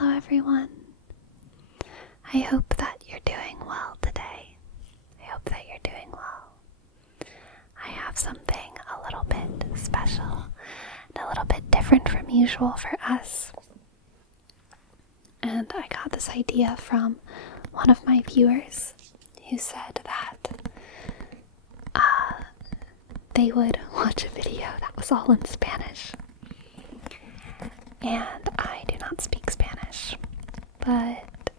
Hello everyone. I hope that you're doing well today. I hope that you're doing well. I have something a little bit special and a little bit different from usual for us. And I got this idea from one of my viewers who said that they would watch a video that was all in Spanish. And I do not speak Spanish, but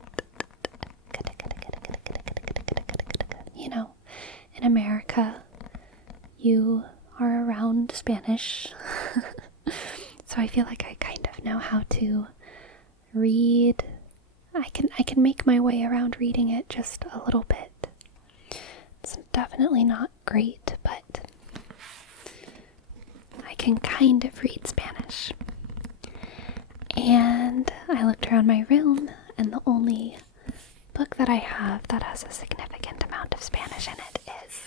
you know, in America, you are around Spanish, so I feel like I kind of know how to read. I can make my way around reading it just a little bit. It's definitely not great, but I can kind of read Spanish. And I looked around my room, and the only book that I have that has a significant amount of Spanish in it is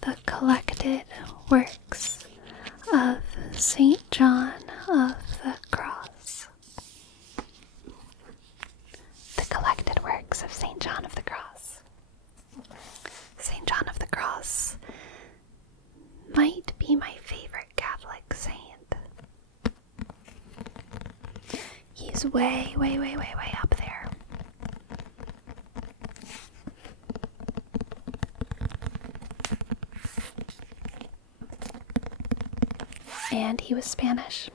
the collected works of Saint John of the Cross. The collected works of Saint John of the Cross. Saint John of the Cross might be my favorite Catholic saint. He's way up there. And he was Spanish.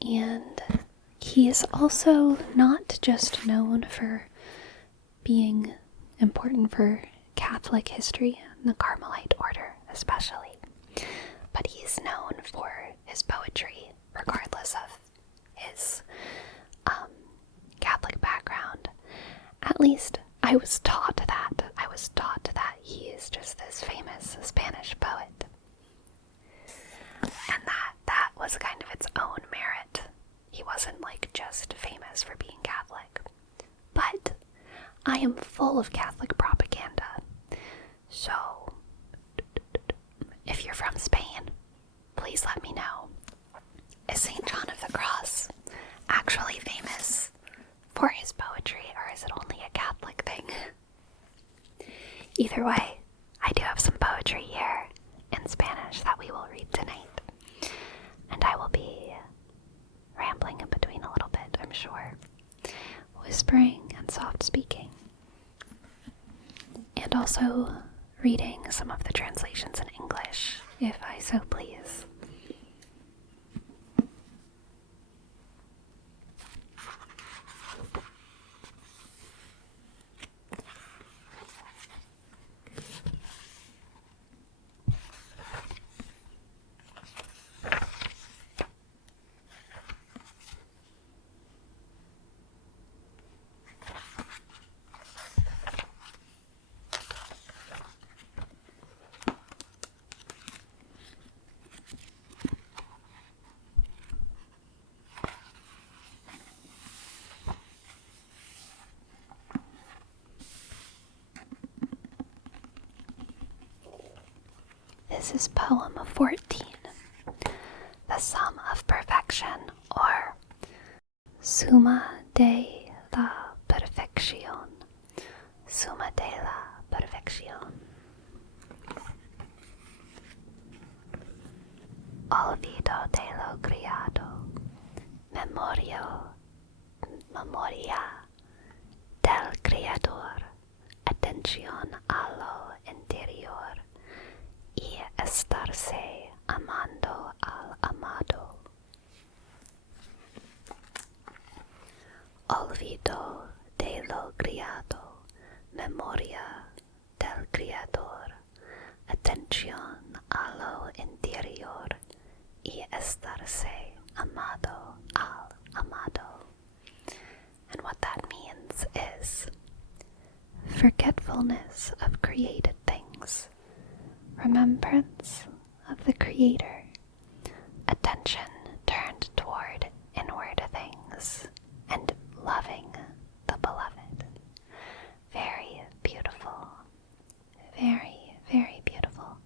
And he is also not just known for being important for Catholic history, and the Carmelite order especially, but he's known for his poetry, regardless of his Catholic background. At least I was taught that. He is just this famous Spanish poet. And that was kind of its own merit. He wasn't like just famous for being Catholic. But I am full of Catholic propaganda. So, if you're from Spain, please let me know. Is St. John of the Cross actually famous for his poetry, or is it only a Catholic thing? Either way, I do have some poetry here in Spanish that we will read tonight. And I will be rambling in between a little bit, I'm sure. Whispering and soft speaking. And also reading some of the translations in English, if I so please. This is poem 14, the sum of perfection, or summa de la perfección. Summa de la perfección. Olvido de lo criado, memoria del Creador, atención a lo interior, y estarse amando al amado. Olvido de lo criado, memoria del Creador, atención a lo interior, y estarse amado al amado. And what that means is forgetfulness of created things, remembrance of the Creator, attention turned toward inward things, and loving the beloved. Very beautiful. Very beautiful.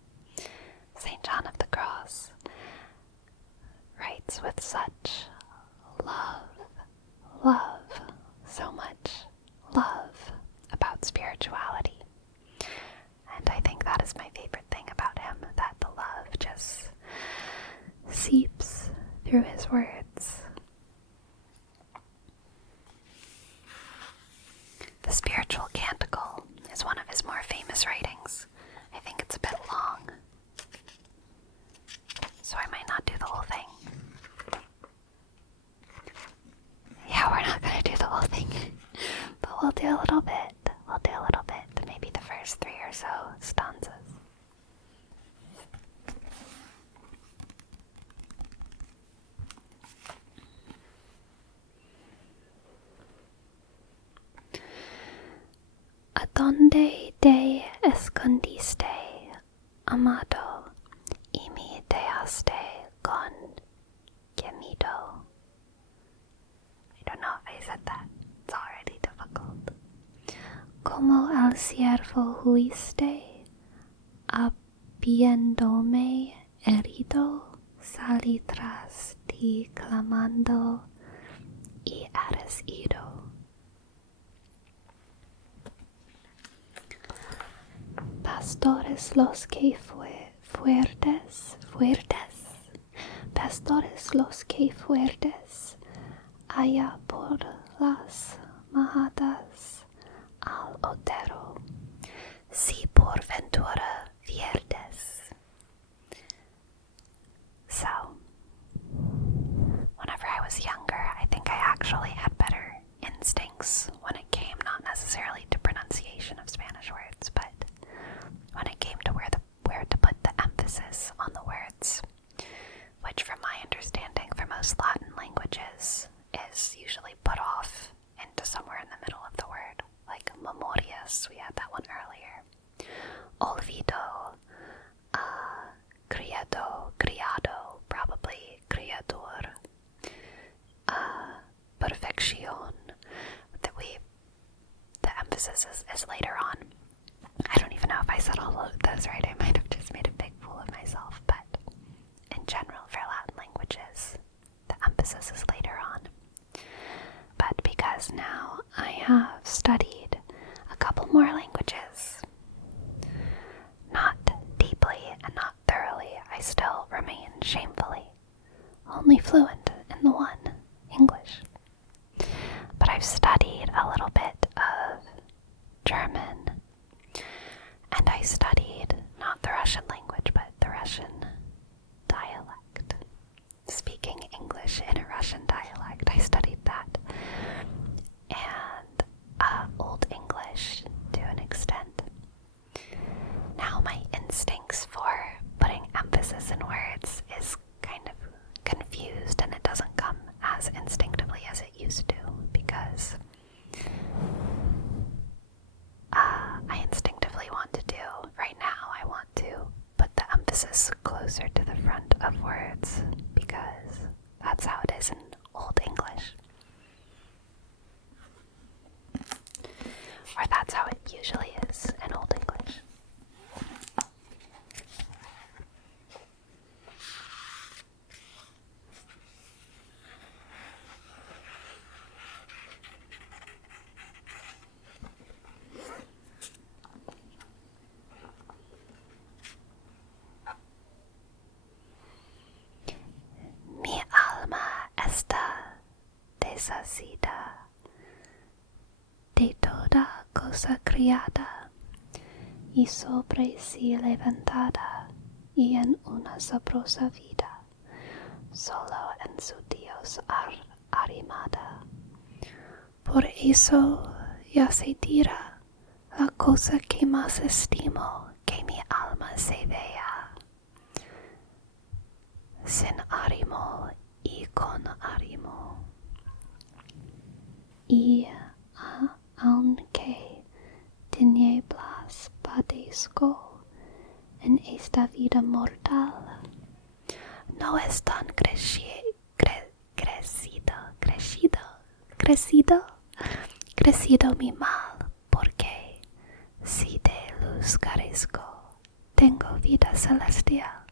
St. John of the Cross. words with such love, so much love about spirituality. And I think that is my favorite thing about him, that the love just seeps through his words. The Spiritual Canticle is one of his more famous writings. I think it's a bit long, so I might not do the whole thing. Yeah, we're not going to do the whole thing, but we'll do a little bit. Maybe the first 3 or so stanzas. ¿Adónde te escondiste, amado, y me dejaste con gemido? I don't know if I said that. It's already difficult. Como al ciervo huiste, habiéndome herido, salí tras ti clamando, y eres ido. Pastores los que pastores los que fuertes, allá por las majadas al otero, si por ventura viertes. So, whenever I was younger, I think I actually had better instincts when it came not necessarily to pronunciation of Spanish words, but when it came to where to put the emphasis on the words, which from my understanding for most Latin languages is usually put off into somewhere in the middle of the word, like memorias, we had that one earlier, olvido, criado, probably criador, perfección, the emphasis is later on. I don't even know if I said all of those right. I might have just made a big fool of myself, but in general, for Latin languages, the emphasis is later on. But because now I have studied a couple more languages, not deeply and not thoroughly, I still remain shamefully only fluent in the one, English. But I've studied a little bit of German, and I studied not the Russian language, but the Russian dialect. Speaking English in a Russian dialect, I studied that. And Old English to an extent. Now my instincts for putting emphasis in words is kind of confused, and it doesn't come as instinctively as it used to, because I instinctively want to do, right now I want to put the emphasis closer to the front of words, because that's how it is in Old English. Or that's how it usually is in Old English. Mi alma está deshacida de toda cosa criada, y sobre sí levantada, y en una sabrosa vida, solo en su Dios arrimada. Por eso ya se dirá la cosa que más estimo, que mi alma se vea, sin ánimo y con ánimo. Y aunque tinieblas padezco en esta vida mortal, no es tan crecido mi mal, porque si de luz carezco, tengo vida celestial.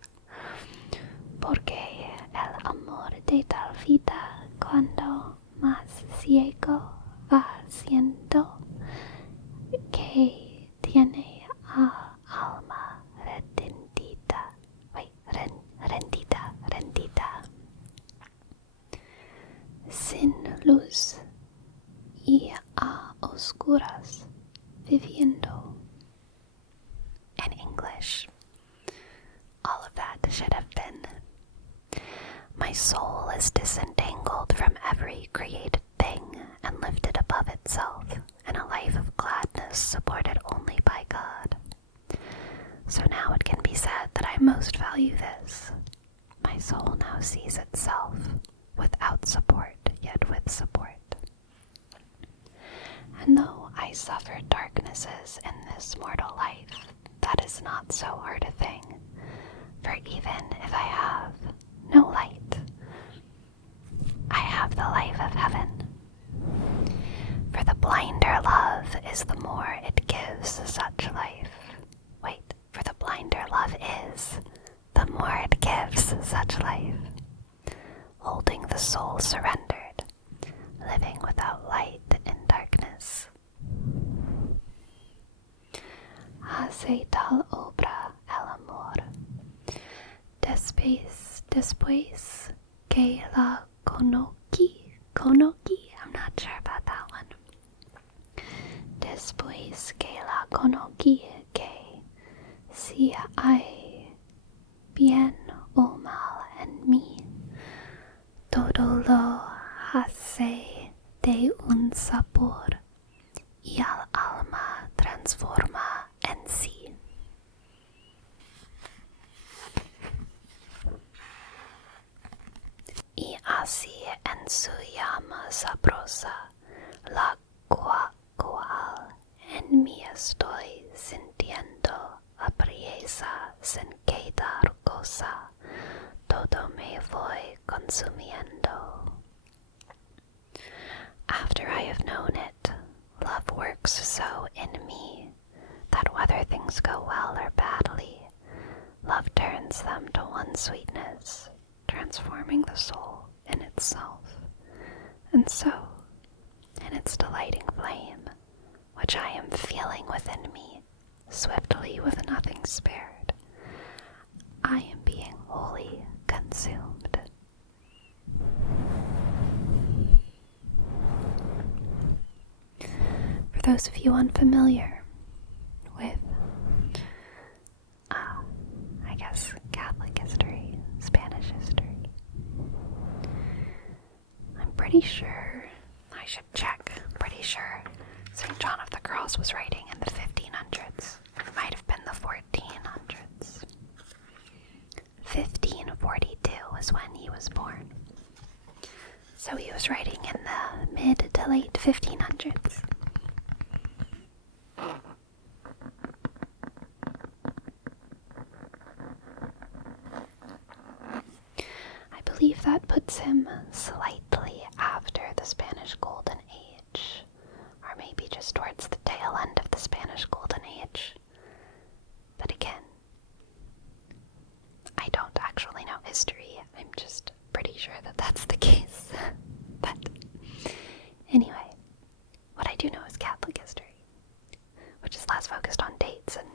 Porque el amor de tal vida cuando más ciego va siendo que tiene a alma rendida. Wait, rendida. Sin luz y a oscuras viviendo. In English, all of that should have been: my soul is disentangled from every created thing and lifted above itself in a life of gladness supported only by God. So now it can be said that I most value this. My soul now sees itself without support, yet with support. And though I suffer darknesses in this mortal life, that is not so hard a thing, for even if I have no light, I have the life of heaven. For the blinder love is, the more it gives such life. Wait, for the blinder love is, the more it gives such life. Holding the soul surrendered, living without light in darkness. Hace tal obra el amor. Después que la conocí, I'm not sure about that one. Después que la conocí, que si hay bien o mal en mí, todo lo hace de un sabor y al alma transforma en sí. Y así en su llama sabrosa, la cual en mí estoy sintiendo la priesa sin quedar cosa, todo me voy consumiendo. After I have known it, love works so in me that whether things go well or badly, love turns them to one sweetness, transforming the soul in itself, and so, in its delighting flame, which I am feeling within me, swiftly with nothing spared, I am being wholly consumed. For those of you unfamiliar with, I guess, Catholic history, Spanish history, I'm pretty sure, I should check, pretty sure St. John of the Cross was writing in the 1500s. It might have been the 1400s. 1542 was when he was born. So he was writing in the mid to late 1500s. I believe that puts him slightly after the Spanish Golden Age, or maybe just towards the tail end of the Spanish Golden Age. But again, I don't actually know history. I'm just pretty sure that that's the case. But anyway, what I do know is Catholic history, which is less focused on dates and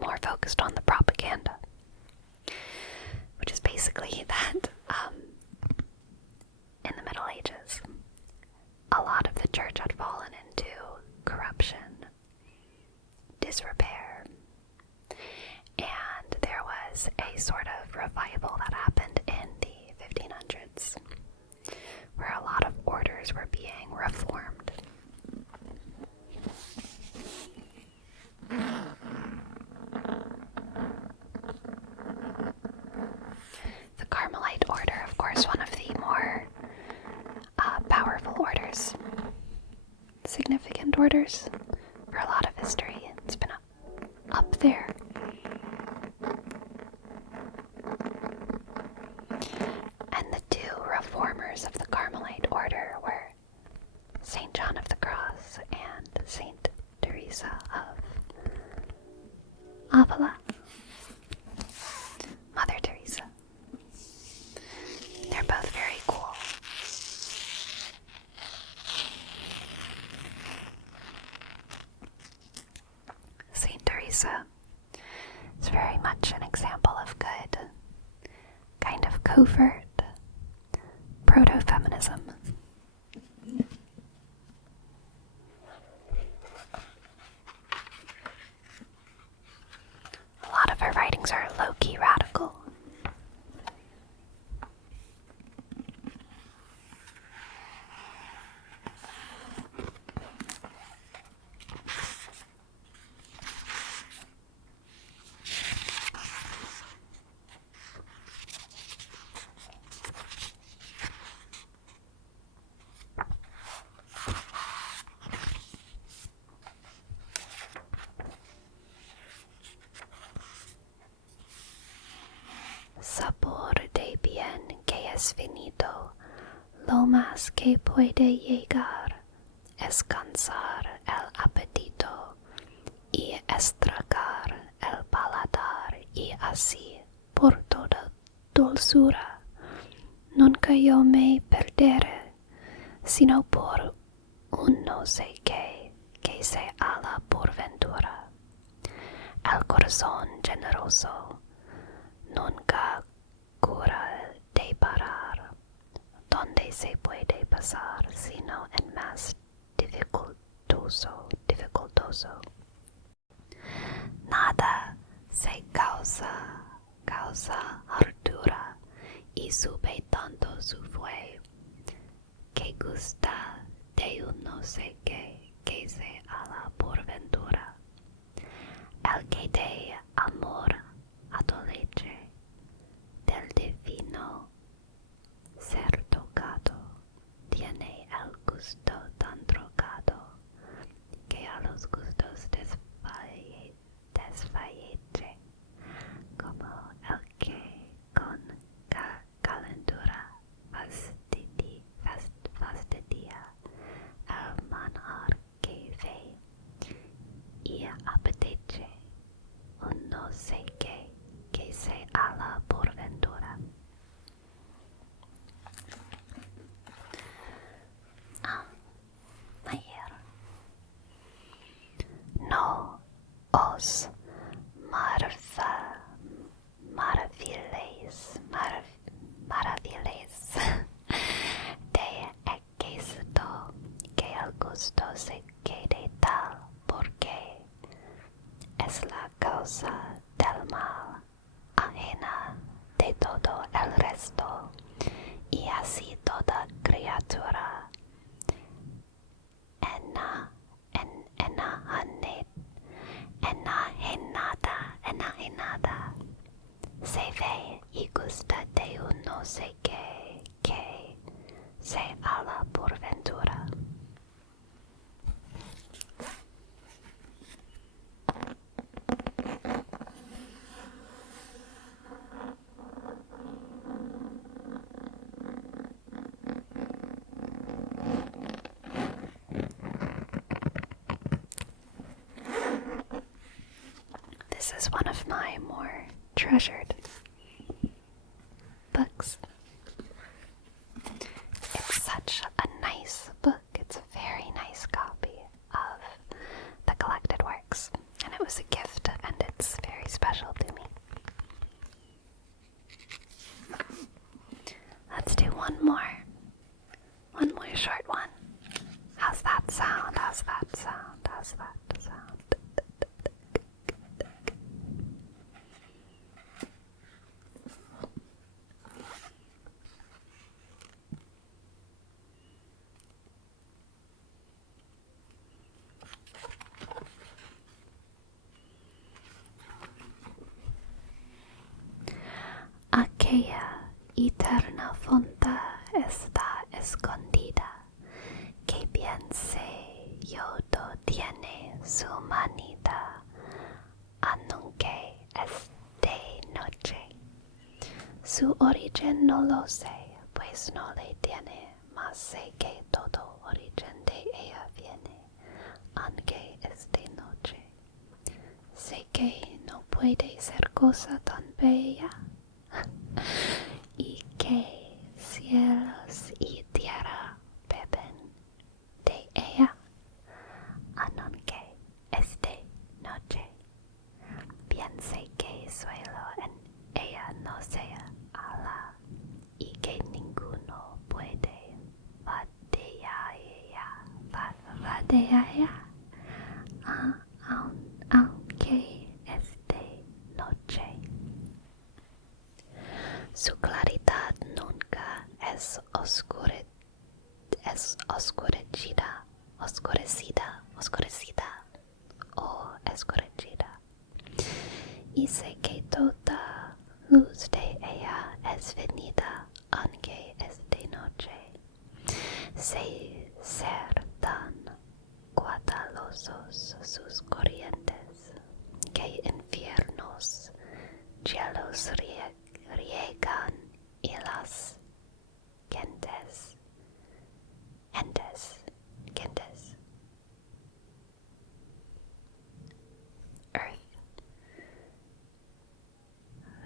more focused on the propaganda, which is basically that in the Middle Ages, a lot of the church had fallen into corruption, disrepair, and there was a sort of revival that happened in the 1500s, where a lot of orders were being reformed. The Carmelite order, of course, one of the more powerful orders, significant orders for a lot of history. It's been up there. And the two reformers of the Carmelite order were St. John of the Cross and St. Teresa of Avila. Mother Teresa. They're both very covert proto-feminism. A lot of her writings are low-key radical. Sabor de bien que es finito, lo más que puede llegar es cansar el apetito y estragar el paladar y así por toda dulzura. Nunca yo me perderé, sino por un no sé qué que se ala por ventura. El corazón generoso nunca cura de parar, donde se puede pasar, sino en más dificultoso. Nada se causa hartura y sube tanto su fue, que gusta de un no sé qué que se ala por ventura. El que de amor adoleche, del divino ser tocado, tiene el gusto tan trocado, que a los gustos desfallece, como el que con calentura fastidia el manjar que ve y apetece un no sé qué que se ala por ventura. Ayer no os maravilléis de éxito que el gusto se quede tal, porque es la causa del mal, ajena de todo el resto, y así toda criatura enajenada se ve y gusta de un no sé qué que se ala por ventura. This is one of my more treasured books. It's such a nice book. It's a very nice copy of the collected works, and it was a gift, and it's very special to me. Let's do one more short one. How's that sound? Aquella eterna fonte está escondida, que bien sé yo tiene su manita, aunque es de noche. Su origen no lo sé, pues no le tiene, mas sé que todo origen de ella viene, aunque es de noche. Sé que no puede ser cosa tan bella, y que cielos y tierra beben de ella, aunque es de noche. Bien sé que suelo en ella no sea ala de allá, aunque es de noche. Su claridad nunca es oscurecida o escurecida. Y sé que toda luz de ella es venida, aunque es de noche. Sé ser tan caudalosos sus corrientes, que infiernos cielos riegan y las gentes earth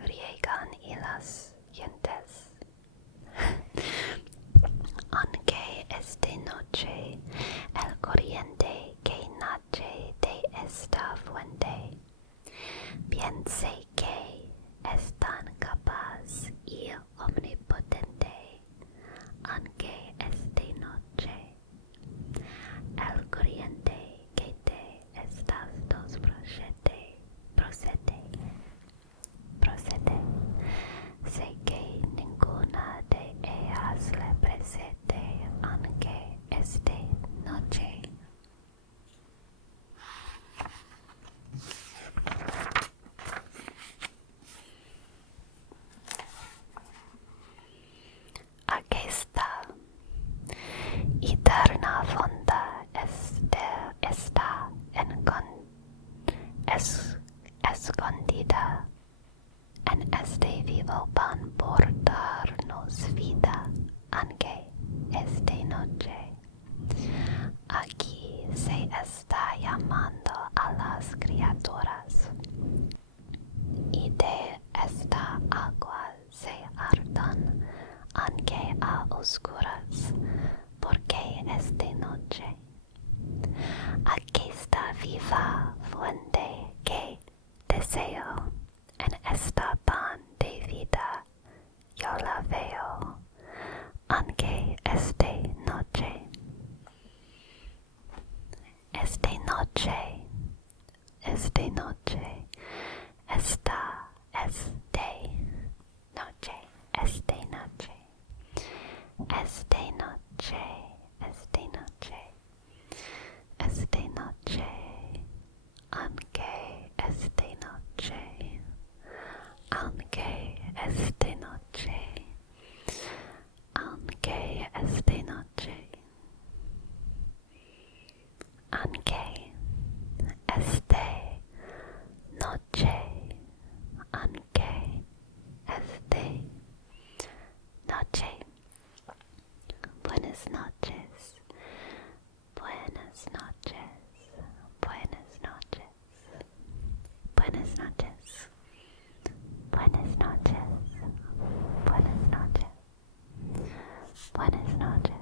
riegan y las gentes. Aunque es de noche, el corriente que nace de esta fuente, bien sé que es tan capaz y omnipotente, aunque es de noche. El corriente que de estas dos procede, sé que ninguna de ellas le precede, aunque es de noche. Aquesta eterna fonda está escondida en este vivo pan por darnos vida, aunque es de noche. Aquí se está llamando a las criaturas, y de esta agua se hartan, aunque a oscuras, porque es de noche. Aquí está viva fuente que deseo, en esta pan de vida yo la veo, aunque es de noche. Es de noche, es de noche, esta es de noche, es de noche, es de noche, es de noche, es de noche, aunque es de noche, aunque es de noche, aunque es de noche, aunque es de noche, aunque es de noche. Buenas noches, buenas noches, buenas noches, buenas noches, buenas noches, buenas noches, buenas noches.